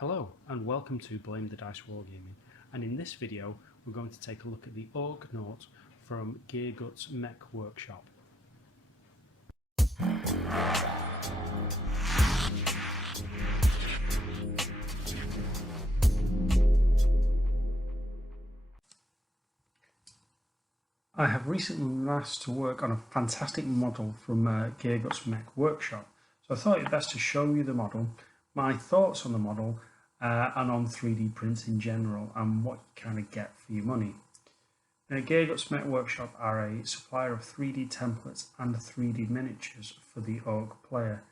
Hello and welcome to Blame the Dice Wargaming, and in this video we're going to take a look at the Ork Naut from Gear Guts Mek Workshop. I have recently been asked to work on a fantastic model from Gear Guts Mek Workshop, so I thought it best to show you the model, my thoughts on the model, and on 3D prints in general and what you kind of get for your money. Now, Gear Guts Mek Workshop are a supplier of 3D templates and 3D miniatures for the Ork player.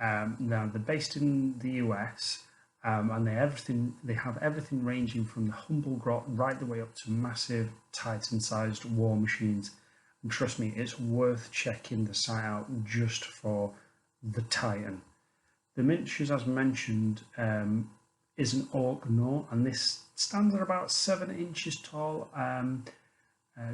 Now they're based in the US, and they have everything ranging from the humble grot right the way up to massive Titan-sized war machines. And trust me, it's worth checking the site out just for the Titan. The miniatures, as mentioned, is an Ork Naut, and this stands at about 7 inches tall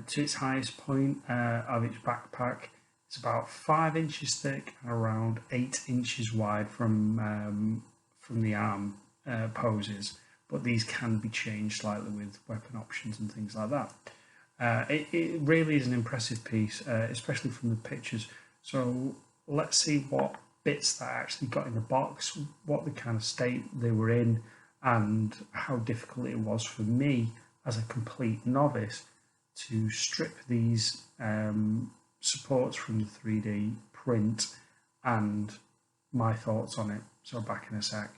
to its highest point of its backpack. It's about 5 inches thick and around 8 inches wide from the arm poses, but these can be changed slightly with weapon options and things like that. It really is an impressive piece, especially from the pictures. So let's see what bits that I actually got in the box, what the kind of state they were in, and how difficult it was for me as a complete novice to strip these supports from the 3D print, and my thoughts on it. So back in a sec.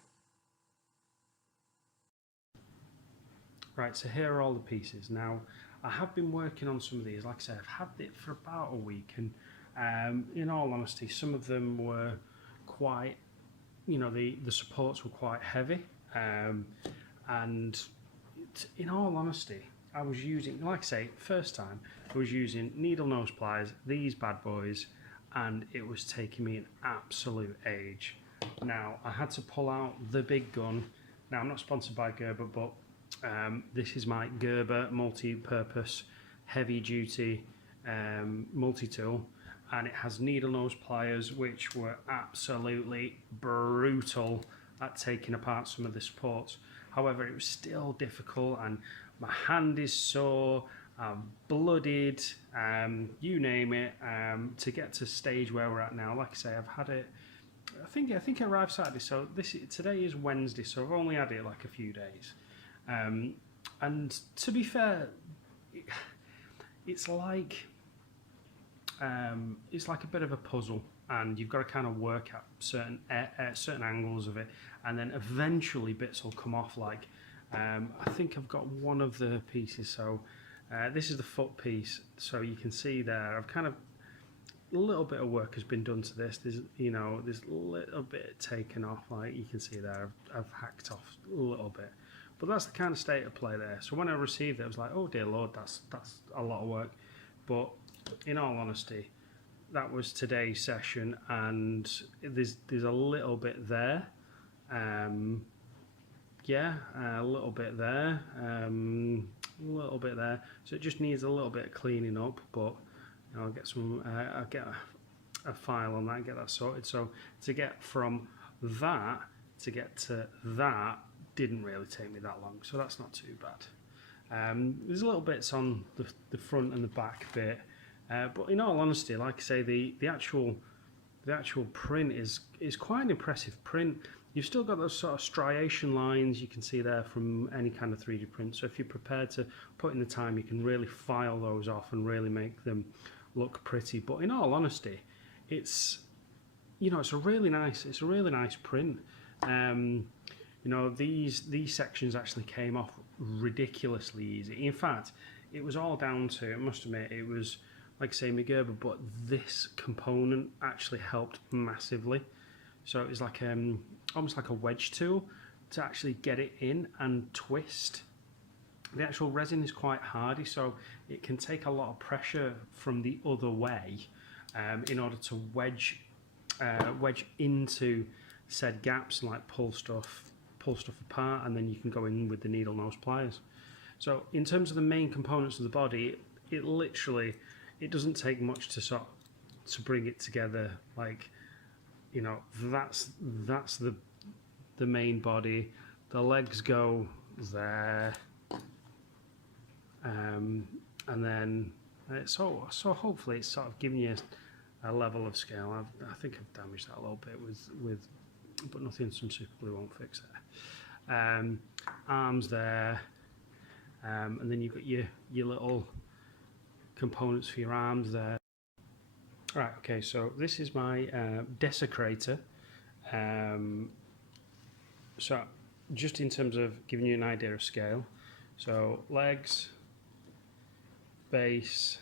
Right, so here are all the pieces. Now, I have been working on some of these. Like I say, I've had it for about a week, and in all honesty, some of them were quite, the supports were quite heavy, and in all honesty, I was using, like I say, first time, I was using needle nose pliers, these bad boys, and it was taking me an absolute age. Now, I had to pull out the big gun. Now, I'm not sponsored by Gerber, but this is my Gerber multi-purpose, heavy-duty multi-tool, and it has needle nose pliers, which were absolutely brutal at taking apart some of the supports. However, it was still difficult, and my hand is sore, I'm blooded, you name it, to get to the stage where we're at now. Like I say, I've had it, I think it arrived Saturday, so today is Wednesday, so I've only had it like a few days. And to be fair, it's like a bit of a puzzle, and you've got to kind of work at certain angles of it, and then eventually bits will come off. Like I think I've got one of the pieces. So this is the foot piece. So you can see there, I've kind of, a little bit of work has been done to this. There's a little bit taken off. Like you can see there, I've hacked off a little bit. But that's the kind of state of play there. So when I received it, I was like, oh dear Lord, that's a lot of work. But in all honesty, that was today's session, and there's a little bit there. Yeah, a little bit there, a little bit there. So it just needs a little bit of cleaning up, but I'll get I'll get a file on that and get that sorted. So to get from that to get to that didn't really take me that long, so that's not too bad. There's little bits on the front and the back bit, but in all honesty, like I say, the actual print is quite an impressive print. You've still got those sort of striation lines you can see there from any kind of 3D print, so if you're prepared to put in the time, you can really file those off and really make them look pretty. But in all honesty, it's a really nice print. These sections actually came off ridiculously easy. In fact, it was all down to, I must admit, it was, like I say, my Gerber, but this component actually helped massively. So it was like almost like a wedge tool to actually get it in and twist. The actual resin is quite hardy, so it can take a lot of pressure from the other way in order to wedge into said gaps, and like pull stuff apart, and then you can go in with the needle nose pliers. So in terms of the main components of the body, it literally, it doesn't take much to bring it together. Like, that's the main body. the legs go there, and then so hopefully it's sort of giving you a level of scale. I think I've damaged that a little bit with but nothing some super glue won't fix there. Arms there, and then you've got your little components for your arms there. Right, okay, so this is my desecrator. So just in terms of giving you an idea of scale, so legs, base,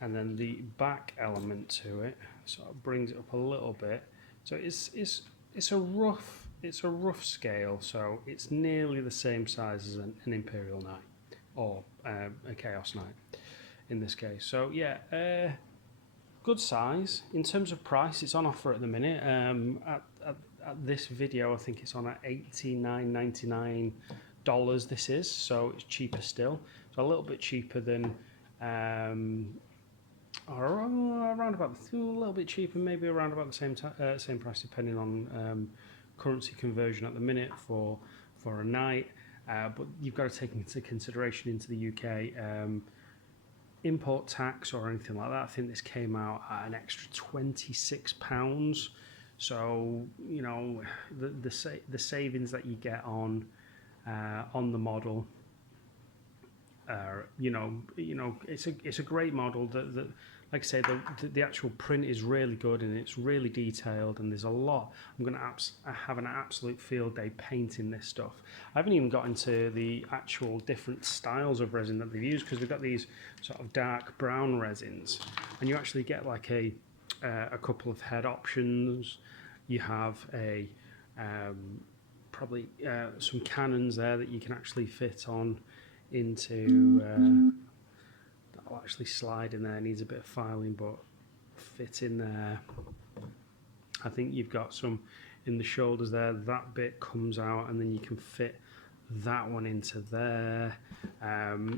and then the back element to it sort of brings it up a little bit. So it's a rough scale, so it's nearly the same size as an Imperial Knight or a Chaos Knight in this case. So yeah, good size. In terms of price, it's on offer at the minute. At this video, I think it's on at $89.99. This is, so it's cheaper still. So a little bit cheaper than, or around about a little bit cheaper, maybe around about the same price, depending on currency conversion at the minute for a knight. But you've got to take into consideration into the UK. Import tax or anything like that. I think this came out at an extra £26. So you know the savings that you get on the model. You know it's a great model. That like I say, the actual print is really good and it's really detailed, and there's a lot. I'm going to have an absolute field day painting this stuff. I haven't even got into the actual different styles of resin that they've used, because they've got these sort of dark brown resins, and you actually get like a couple of head options. You have a probably some cannons there that you can actually fit on into. That'll actually slide in there, needs a bit of filing, but fit in there. I think you've got some in the shoulders there, that bit comes out, and then you can fit that one into there.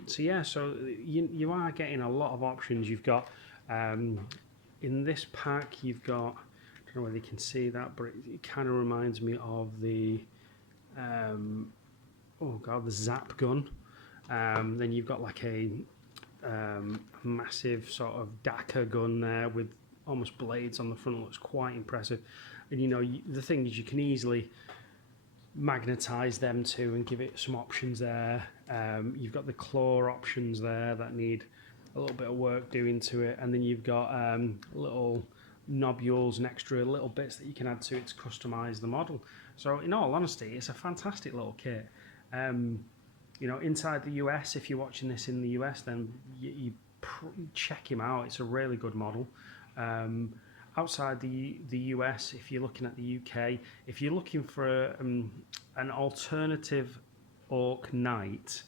So yeah, so you are getting a lot of options. You've got in this pack, you've got, I don't know whether you can see that, but it kind of reminds me of the oh god, the Zap gun. Then you've got like a massive sort of Dakar gun there with almost blades on the front. Looks quite impressive. And you know, the thing is, you can easily magnetize them too and give it some options there. You've got the claw options there that need a little bit of work doing to it, and then you've got little nobules and extra little bits that you can add to it to customize the model. So in all honesty, it's a fantastic little kit. You know, inside the US, if you're watching this in the US, then you check him out. It's a really good model. Outside the US, if you're looking at the UK, if you're looking for an alternative Ork Knight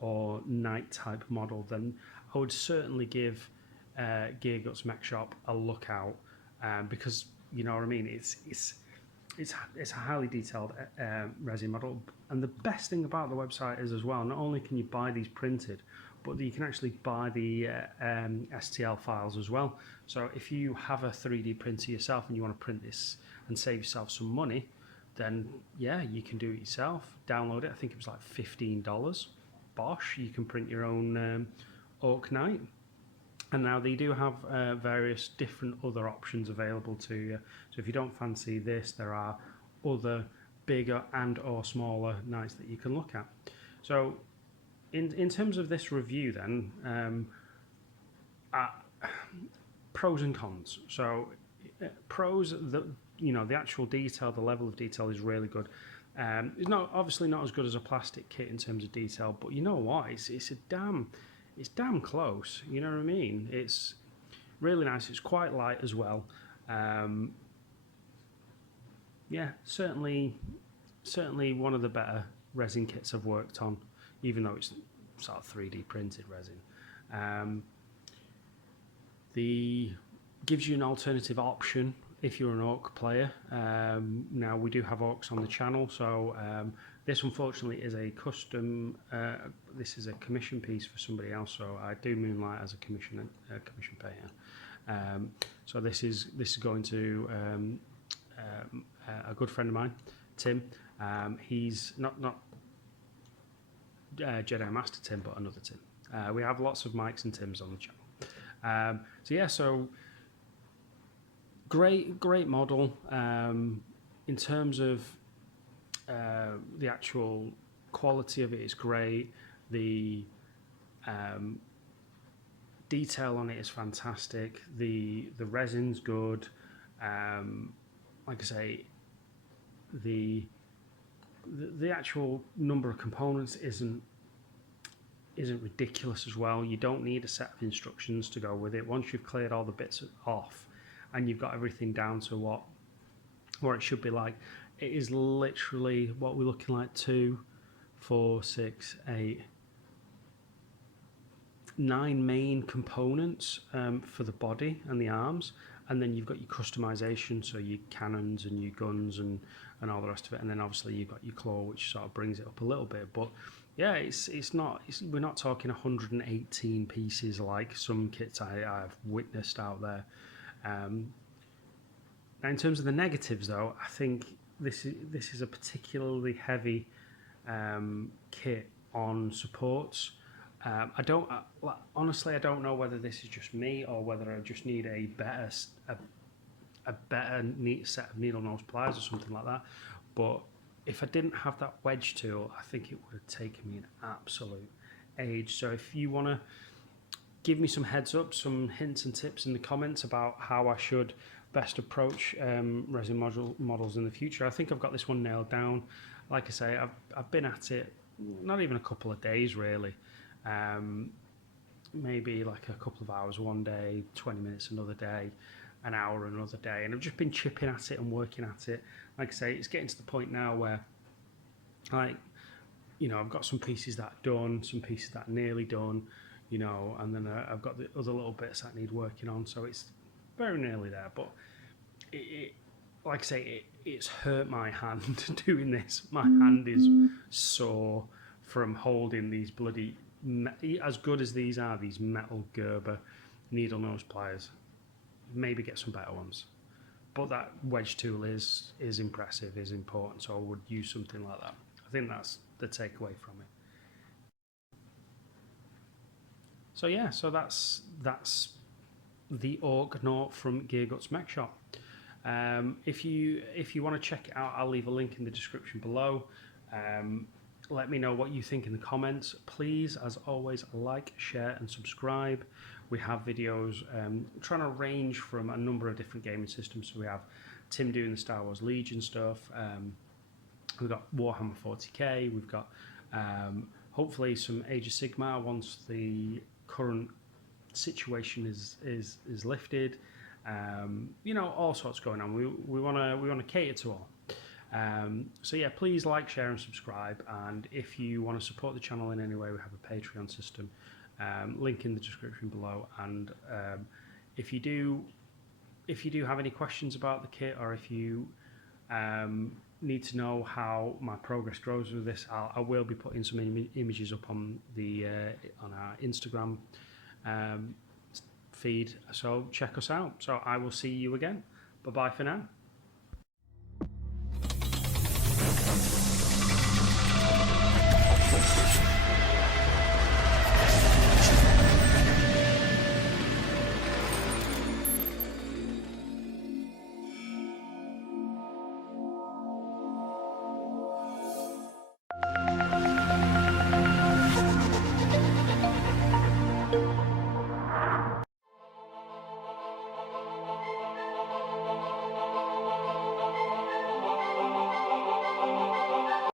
or Knight type model, then I would certainly give Gear Guts Mek Shop a look out, because you know what I mean. It's a highly detailed resin model, and the best thing about the website is as well, not only can you buy these printed, but you can actually buy the STL files as well. So if you have a 3D printer yourself and you want to print this and save yourself some money, then yeah, you can do it yourself. Download it. I think it was like $15. Bosh, you can print your own Ork Knight. And now they do have various different other options available to you. So if you don't fancy this, there are other bigger and or smaller knights that you can look at. So in terms of this review then, pros and cons. So pros, you know, the actual detail, the level of detail is really good. It's obviously not as good as a plastic kit in terms of detail, but you know what, it's damn close, you know what I mean? It's really nice. It's quite light as well. Yeah, certainly one of the better resin kits I've worked on, even though it's sort of 3D printed resin. The gives you an alternative option if you're an Ork player. Now we do have Orks on the channel, so this unfortunately is a custom. This is a commission piece for somebody else, so I do moonlight as a commission painter. So this is going to a good friend of mine, Tim. He's not Jedi Master Tim, but another Tim. We have lots of Mikes and Tims on the channel. So great model. In terms of the actual quality of it is great. The detail on it is fantastic. The resin's good. Like I say, the actual number of components isn't ridiculous as well. You don't need a set of instructions to go with it. Once you've cleared all the bits off and you've got everything down to what it should be like, it is literally what we're looking like 2, 4, 6, 8, 9 main components for the body and the arms, and then you've got your customization, so your cannons and your guns and all the rest of it, and then obviously you've got your claw, which sort of brings it up a little bit. But yeah, we're not talking 118 pieces like some kits I've witnessed out there. Now, in terms of the negatives, though, I think this is a particularly heavy kit on supports. Honestly, I don't know whether this is just me or whether I just need a better neat set of needle nose pliers or something like that. But if I didn't have that wedge tool, I think it would have taken me an absolute age. So if you want to give me some heads up, some hints and tips in the comments about how I should best approach resin models in the future, I think I've got this one nailed down. Like I say, I've been at it not even a couple of days really. Maybe like a couple of hours one day, 20 minutes another day, an hour another day, and I've just been chipping at it and working at it. Like I say, it's getting to the point now where, like, you know, I've got some pieces that are done, some pieces that are nearly done, you know, and then I've got the other little bits that need working on, so it's very nearly there. But like I say, it's hurt my hand doing this. My hand is sore from holding these bloody, as good as these are, these metal Gerber needle nose pliers. Maybe get some better ones, but that wedge tool is impressive, is important, so I would use something like that. I think that's the takeaway from it. So yeah, so that's the Ork Naut from Gear Guts Mek Shop. If you want to check it out, I'll leave a link in the description below. Let me know what you think in the comments. Please, as always, like, share and subscribe. We have videos trying to range from a number of different gaming systems. So we have Tim doing the Star Wars Legion stuff. We've got Warhammer 40k. We've got hopefully some Age of Sigmar once the current situation is lifted. You know, all sorts going on. We want to cater to all. So yeah, please like, share and subscribe, and if you want to support the channel in any way, we have a Patreon system, link in the description below. And if you do have any questions about the kit, or if you need to know how my progress grows with this, I will be putting some images up on our Instagram feed, so check us out. So I will see you again. Bye bye for now.